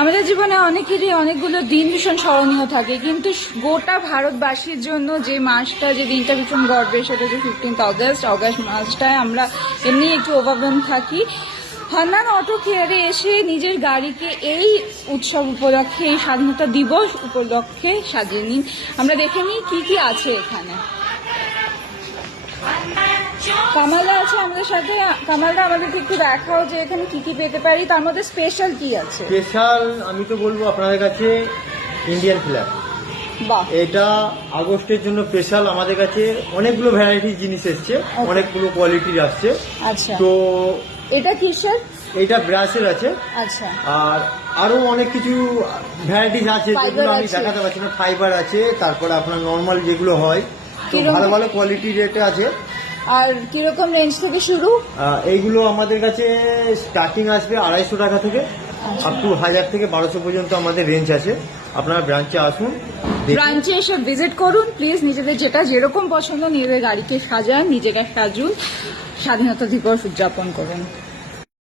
আমাদের জীবনে অনেকেরই অনেকগুলো দিন ভীষণ স্মরণীয় থাকে, কিন্তু গোটা ভারতবাসীর জন্য যে মাসটা, যে দিনটা ভীষণ গর্বের, সেটা হচ্ছে 15 অগস্ট। অগস্ট মাসটায় আমরা এমনি একটু ওভারওয়েলম থাকি। হান্নান অটো কেয়ারে এসে নিজের গাড়িকে এই উৎসব উপলক্ষে, এই স্বাধীনতা দিবস উপলক্ষে সাজিয়ে নিন। আমরা দেখে নিই কি কি আছে এখানে। কামালদা আছে আমাদের সাথে। কামালদা, আমাদেরকে একটু দেখাও যে এখানে কি কি পেতে পারি, তার মধ্যে স্পেশাল কি আছে। স্পেশাল আমি তো বলবো আপনাদের কাছে ইন্ডিয়ান ফ্ল্যাগ। বাহ, এটা আগস্টের জন্য স্পেশাল। আমাদের কাছে অনেকগুলো ভ্যারাইটির জিনিস এসছে, অনেকগুলো কোয়ালিটির আসছে। আচ্ছা, তো এটা কিসের? এটা ব্রাশের আছে। আচ্ছা, আর আরো অনেক কিছু ভ্যারাইটিস আছে যেগুলো আমি আছে। দেখাতে পারছি না। ফাইবার আছে, তারপরে আপনার নর্মাল যেগুলো হয়, তো কিরকম? ভালো ভালো কোয়ালিটির রেটে আছে। আর কিরকম রেঞ্জ থেকে শুরু? এইগুলো আমাদের কাছে স্টার্টিং আসবে 250 টাকা থেকে আচ্ছা। আপ টু 1000 থেকে 1200 পর্যন্ত আমাদের রেঞ্জ আছে। আপনারা ব্রাঞ্চে আসুন, দেখুন। ব্রাঞ্চে এসে ভিজিট করুন প্লিজ। নিজেদের যেটা যেরকম পছন্দ নিজেদের গাড়িকে সাজান, নিজেকে সাজুন, স্বাধীনতা দিবস উদযাপন করুন।